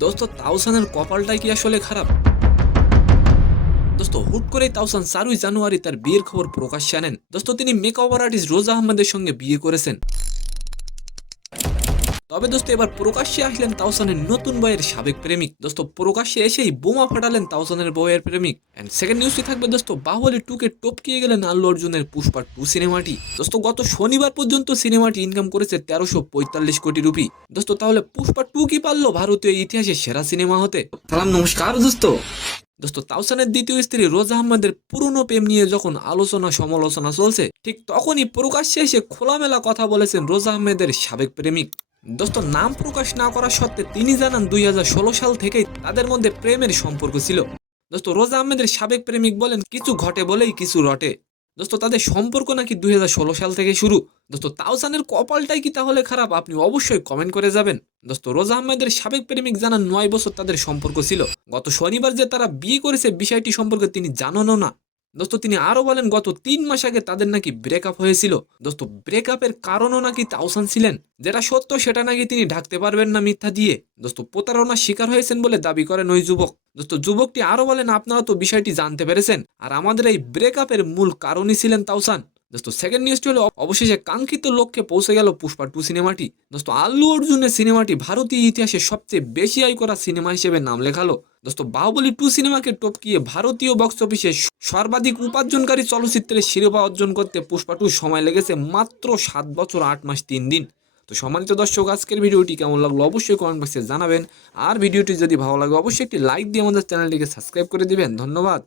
দোস্ত তাওসানের কপালটাই কি আসলে খারাপ? দোস্ত হুট করেই তাওসান 4ই জানুয়ারি তার বিয়ের খবর প্রকাশ্যে আনেন। দোস্ত তিনি মেকওভার আর্টিস্ট রোজা আহমেদের সঙ্গে বিয়ে করেছেন। তবে দোস্ত এবার প্রকাশ্যে আসলেন তাওসানের নতুন বইয়ের সাবেক প্রেমিক। দোস্ত প্রকাশ্যে এসেই বোমা ফাটালেন তাওসানের বইয়ের প্রেমিক। এন্ড সেকেন্ড নিউজটি থাকবে দোস্ত বাহুবলী 2 কে টপকিয়ে গেলেন আল্লু অর্জুনের পুষ্পা 2 সিনেমাটি। দোস্ত গত শনিবার পর্যন্ত সিনেমাটি ইনকাম করেছে 1345 কোটি রুপি। দোস্ত তাহলে পুষ্পা 2 কি পারলো ভারতীয় ইতিহাসে সেরা সিনেমা হতে? সালাম নমস্কার দোস্ত। দোস্ত তাওসানের দ্বিতীয় স্ত্রী রোজা আহমেদের পুরনো প্রেম নিয়ে যখন আলোচনা সমালোচনা চলছে, ঠিক তখনই প্রকাশ্যে এসে খোলামেলা কথা বলেছেন রোজা আহমেদের সাবেক প্রেমিক। দোস্ত নাম প্রকাশ না করা সত্ত্বে তিনি জানান 2016 সাল থেকেই তাদের মধ্যে প্রেমের সম্পর্ক ছিল। দোস্ত রোজা আহমেদের সাবেক প্রেমিক বলেন কিছু ঘটে বলেই কিছু রটে। দোস্ত তাদের সম্পর্ক নাকি 2016 সাল থেকে শুরু। দোস্ত তাওসানের কপালটাই কি তাহলে খারাপ? আপনি অবশ্যই কমেন্ট করে যাবেন। দোস্ত রোজা আহমেদের সাবেক প্রেমিক জানান 9 বছর তাদের সম্পর্ক ছিল। গত শনিবার যে তারা বিয়ে করেছে বিষয়টি সম্পর্কে তিনি জানানও না। দোস্ত তিনি আরো বলেন গত 3 মাস আগে তাদের নাকি ব্রেকআপ হয়েছিল। দোস্ত ব্রেকআপের কারণও নাকি তাওসান ছিলেন, যেটা সত্য সেটা নাকি তিনি ঢাকতে পারবেন না মিথ্যা দিয়ে। দোস্ত প্রতারণার শিকার হয়েছেন বলে দাবি করেন ওই যুবক। দোস্ত যুবকটি আরো বলেন আপনারা তো বিষয়টি জানতে পেরেছেন, আর আমাদের এই ব্রেকআপের মূল কারণই ছিলেন তাওসান। দোস্ত সেকেন্ড নিউজটি হলো অবশেষে কাঙ্ক্ষিত লক্ষ্যে পৌঁছে গেল পুষ্পা 2 সিনেমাটি। দোস্ত আল্লু অর্জুনের সিনেমাটি ভারতীয় ইতিহাসে সবচেয়ে বেশি আয় করা সিনেমা হিসেবে নাম লেখালো। দোস্ত বাহুবলী 2 সিনেমাকে টপকিয়ে ভারতীয় বক্স অফিসে সর্বাধিক উপার্জনকারী চলচ্চিত্রের শিরোপা অর্জন করতে পুষ্পা 2 সময় লেগেছে মাত্র 7 বছর 8 মাস 3 দিন। তো সম্মানিত দর্শক, আজকের ভিডিওটি কেমন লাগলো অবশ্যই কমেন্ট বক্সে জানাবেন। আর ভিডিওটি যদি ভালো লাগে অবশ্যই একটি লাইক দিয়ে আমাদের চ্যানেলটিকে সাবস্ক্রাইব করে দিবেন। ধন্যবাদ।